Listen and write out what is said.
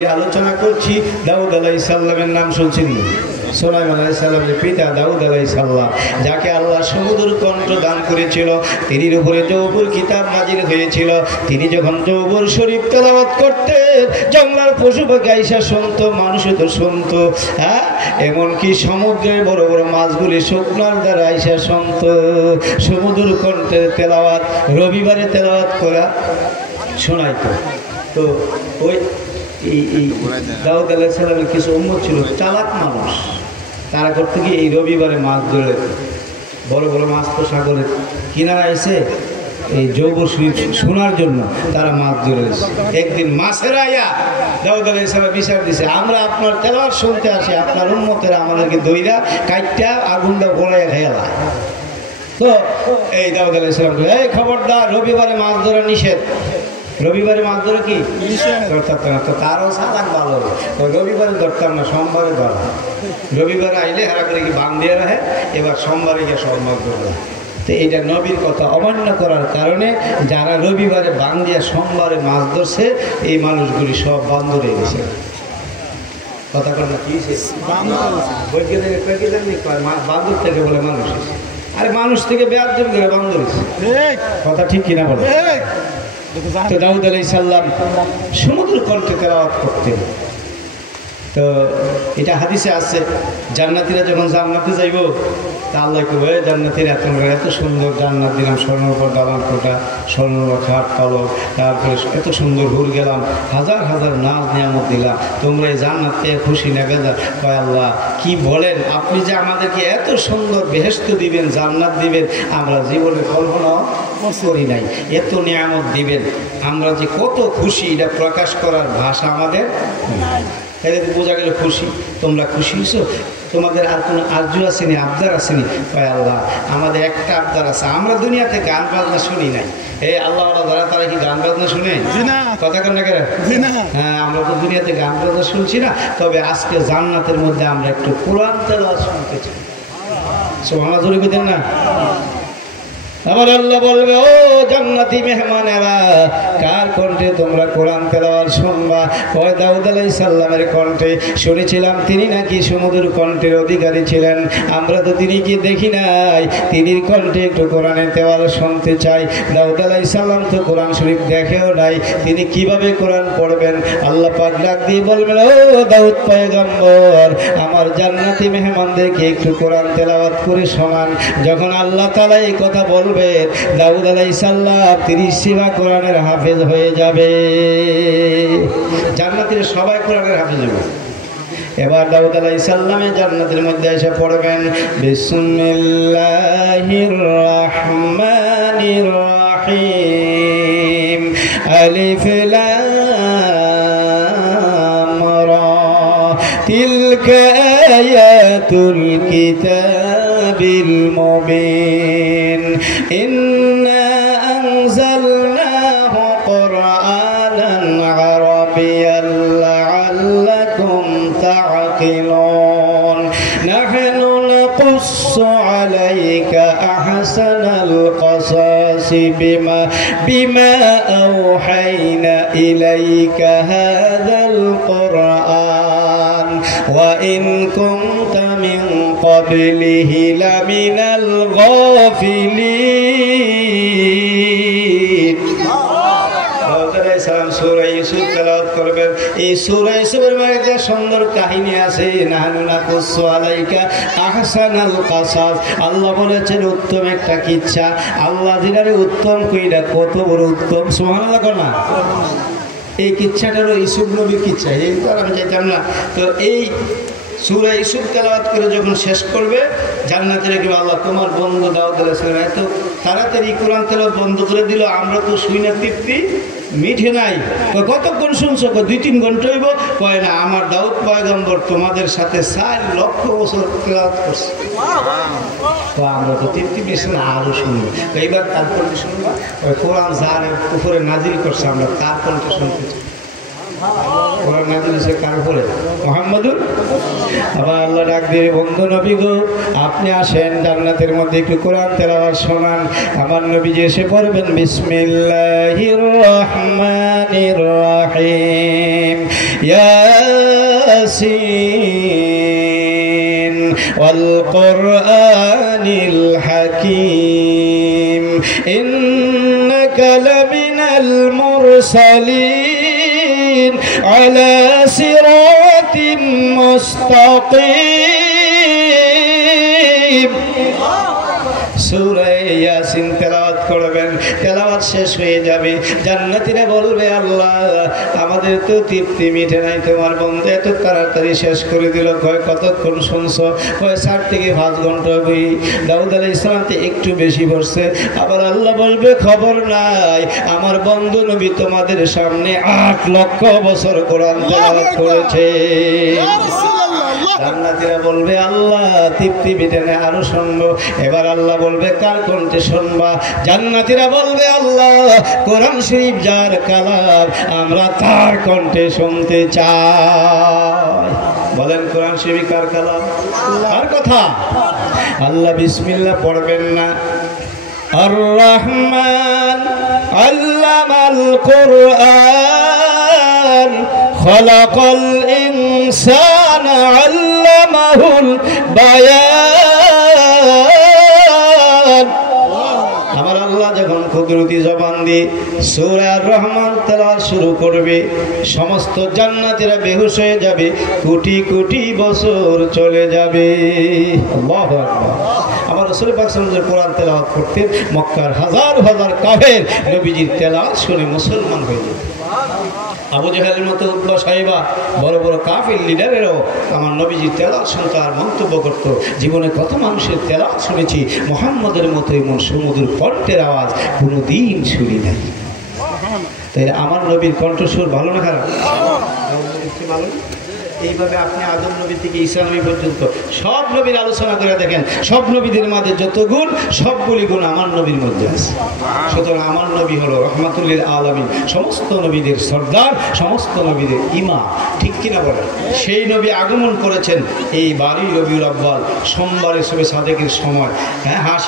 আলোচনা করছি দাউদ আলাইহিস সালামের নাম শুনছেন সুলাইমান আলাইহিস সালামের পিতা দাউদ আলাইহিস সালাম, যাকে আল্লাহ সমুদ্র কণ্ঠ দান করেছিল, তিনির উপরে জবুর কিতাব নাজিল হয়েছিল। তিনি যখন জবুর শরীফ তেলাওয়াত করতেন, জঙ্গলার পশু পাখি আইসা শুনতো, মানুষও তো শুনতো। হ্যাঁ, এমনকি সমুদ্রের বড় বড় মাছগুলি শুকনার দ্বারা আইসা শুনতো। সমুদ্র কণ্ঠের তেলাওয়াত রবিবারে তেলাওয়াত করা শোনাইতো। তো ওই দাউদ আলাইহিস সালামের কিছু উম্মত ছিল চালাক মানুষ, তারা করতে গিয়ে এই রবিবারে মাছ ধরে, বড় বড় মাছ তো সাগরে কিনারা এসে এই জবুর শরীফ শোনার জন্য তারা মাছ ধরেছে। একদিন মাছের আয়া দাউদ আলাইহিস সালাম বিচার দিছে, আমরা আপনার তেলাওয়াত শুনতে আসি, আপনার উম্মতেরা আমাদেরকে দইরা কাইটটা আগুনটা পোড়াইয়া খেলা। তো এই দাউদ আলাইহিস সালাম এই খবরদার, রবিবারে মাছ ধরা নিষেধ। রবিবারে মাছ ধরে কি ধরতাম না, তো তারও সালাক ভালো হবে। রবিবারে ধরতাম না, সোমবারে ধরা। রবিবারে আইলে হারা করে কি বান দিয়ে রাখে, এবার সোমবারে গিয়ে সব মাছ ধরবে। তো এটা নবীর কথা অমান্য করার কারণে যারা রবিবারে বান দিয়ে সোমবারে মাছ ধরছে, এই মানুষগুলি সব বন্ধ হয়ে গেছে। কথা কর না, কি বান্দর থেকে বলে মানুষ, আরে মানুষ থেকে বেয়াদব করে বন্ধ হয়েছে। কথা ঠিক কিনা বলে? তো দাউদ আলাইহিস সালাম সমুদ্র কণ্ঠে তেলাওয়াত করতেন। তো এটা হাদিসে আছে, জান্নাতীরা যখন জান্নাতে যাইব, তা আল্লাহ কবে জান্নাতীরা এত সুন্দর জান্নাত দিলাম, স্বর্ণের উপর দালান কোটা, স্বর্ণের খাট পালক, তারপরে এত সুন্দর হুর গেলাম, হাজার হাজার নাজ নিয়ামত দিলাম, তোমরা এই জান্নাত পেয়ে খুশি না বেজার? কয় আল্লাহ কি বলেন, আপনি যে আমাদেরকে এত সুন্দর বেহেশত দিবেন, জান্নাত দিবেন, আমরা জীবনে কল্পনাও করি নাই। এত নিয়ামত দিবেন, আমরা যে কত খুশি, এটা প্রকাশ করার ভাষা আমাদের। এদের বোঝা গেল খুশি। তোমরা খুশি হয়েছো? তোমাদের আর কোনো আর্য আসেনি, আবদার আসেনি? কয় আল্লাহ আমাদের একটা আবদার আছে, আমরা দুনিয়াতে গান বাজনা শুনি নাই। এই আল্লাহ যারা, তারা কি গান বাজনা শুনে? কথা কেন? হ্যাঁ, আমরা তো দুনিয়াতে গান বাজনা শুনছি না, তবে আজকে জান্নাতের মধ্যে আমরা একটু কোরআন তেলাওয়াত শুনতে চাই। সুবহানাল্লাহ জোরে কইতেন না? আমার আল্লাহ বলবে, ও জান্নাতি মেহমানেরা, কার কণ্ঠে তোমরা কোরআন তেলাওয়াত শুনবা? ওই দাউদ আলাইহিস সালামের কণ্ঠে। শুনেছিলাম তিনি নাকি সমুদ্র কণ্ঠের অধিকারী ছিলেন, আমরা তো তিনি কি দেখি নাই। তিনির কণ্ঠে একটু কোরআনের তেলাওয়াত শুনতে চাই। দাউদ আলাইহিস সালাম তো কোরআন শরীফ দেখেও নাই, তিনি কিভাবে কোরআন পড়বেন? আল্লাহ পাক ডাক দিয়ে বলবেন, ও দাউদ পয়গম্বর, আমার জান্নাতি মেহমানদেরকে একটু কোরআন তেলাওয়াত করে শোনান। যখন আল্লাহ তাআলা এই কথা বলবে, দাউদ আলাইহিস সালাম 30 সিবা কোরআনের হাফেজ হয়ে যাবে। জান্নাতীরা সবাই কোরআনের হাফেজ হবে। এবার দাউদ আলাইহিস সালামের জান্নাতের মধ্যে এসে পড়বেন, বিসমিল্লাহির রহমানির রহিম, আলিফ লাম রা, তিলকা আয়াতুল কিতাবিল মুবিন, ইন্না আনজালনাহু কুরআনান আরাবিয়ান লাআল্লাকুম তা'কিলুন, নাহনু নাকুসসু আলাইকা আহসানাল কসাসি বিমা আওহাইনা ইলাইকা হাযাল কুরআন ওয়া ইন কুনতা মিন ক্বাবলিহি লামিনাল গাফিলিন। সূরা ইউসুফ তেলাওয়াত করবেন। এই সূরা ইউসুফের মধ্যে সুন্দর কাহিনী আছে, নাহনু নাকুসসু আলাইকা আহসানাল কাসাস। আল্লাহ বলেছেন উত্তম একটা কিচ্ছা। আল্লাহ দিনারে উত্তম কইরা, কত বড় উত্তম! সুবহানাল্লাহ কর না? এই কিচ্ছাটারও ইউসুফ নবীর কিচ্ছা, এই তো আমি চাইতাম না। তো এই সূরা ইউসুফ তেলাওয়াত করে যখন শেষ করবে, জান্নাতীরা কি আল্লাহ তোমার বন্ধু দাউদ আলাইহিস সালাম এত তাড়াতাড়ি কোরআন তেলাওয়াত বন্ধ করে দিল, আমরা তো শুই না, তৃপ্তি মিঠে নাই। কতক্ষণ শুনছো? 2-3 ঘন্টা হইব। কয় না, আমার দাউদ পয়গম্বর তোমাদের সাথে 4 লক্ষ বছর তেলাওয়াত করছে, তো আমরা তো তৃপ্তি পেয়েছি না, আরো শুনবো। এইবার তারপর শুনবা, ওই কোরআন যার উপরে নাজিল করছে, আমরা তার কণ্ঠ শুনতে চাই। কোরআন নাজিল হয়েছে কার উপরে? মুহাম্মাদুর। আবার আল্লাহ ডাক দিয়ে, বন্ধু নবী গো, আপনি আসেন, জান্নাতের মধ্যে একটু কোরআন তেলাওয়াত শোনান। আমার নবীজি এসে পড়বেন, বিসমিল্লাহির রহমানির রহিম, ইয়াসিন ওয়াল কুরআনিল হাকীম ইন্নাকা লামিনাল মুরসালিন আলা সিরাতিম মুস্তাকিম। সূরা ইয়াসিন তেলাওয়াত করবেন, তেলাওয়াত শেষ হয়ে যাবে, জান্নাতীরা বলবে আল্লাহ আমাদের তো তৃপ্তি মিটে নাই, তোমার বন্ধু এত তাড়াতাড়ি শেষ করে দিল, কয় কতক্ষণ শুনছো, কয় 4 থেকে 5 ঘন্টা বই। দাউদ আলাইহিস সালাম তো একটু বেশি পড়ছে। আবার আল্লাহ বলবে খবর নাই, আমার বন্ধু নবী তোমাদের সামনে 8 লক্ষ বছর কোরআন তেলাওয়াত করেছে। জান্নাতীরা বলবে আল্লাহ তৃপ্তি মিটে না, আরো শুনবো। এবার আল্লাহ বলবে কার কণ্ঠে শুনবা? জান্নাতীরা বলবে আল্লাহ কোরআন শরীফ যার কালাম আমরা তার কণ্ঠে শুনতে চাই। বলেন কোরআন শরীফ কার কালাম? কার কথা? আল্লাহ বিসমিল্লাহ পড়বেন না? আর রহমান আল্লামাল কুরআন খলাকাল ইনসানা আল্লামাহুল বায়ান। আমার আল্লাহ যখন কুদরতি জবান দিয়ে সূরা আর রহমান তেলাওয়াত শুরু করবে, সমস্ত জান্নাতীরা বেহুশ হয়ে যাবে, কোটি কোটি বছর চলে যাবে। আল্লাহু আকবার। আমার রাসূল পাক সাল্লাল্লাহু আলাইহি ওয়াসাল্লাম কোরআন তেলাওয়াত করতেন, মক্কার হাজার হাজার কাফের নবীজির তেলাওয়াত শুনে মুসলমান হয়ে যেত। আবু জাহেলের মতো উতবা সাহেবা বড় বড় কাফির লিডারেরও আমার নবীজির তেলাওয়াত শুনতে আর মন্তব্য করত, জীবনে কত মানুষের তেলাওয়াত শুনেছি, মুহাম্মদের মতো এমন সমুদ্র কণ্ঠের আওয়াজ কোনোদিন শুনি নাই। তাই আমার নবীর কণ্ঠস্বর ভালো না খারাপ? ভালো। এইভাবে আপনি আদম নবী থেকে ঈসা নবী পর্যন্ত সব নবীর আলোচনা করে দেখেন, সব নবীদের মাঝে যত গুণ সবগুলি গুণ আমার নবীর মধ্যে আছে। সুতরাং আমার নবী হলো রহমাতুল্লিল আলামিন, সমস্ত নবীদের সর্দার, সমস্ত নবীদের ইমাম, ঠিক কিনা বলেন? সেই নবী আগমন করেছেন এই 12 রবিউল আউয়াল সোমবারে শবে সাদেকের সময়। হ্যাঁ, হাসি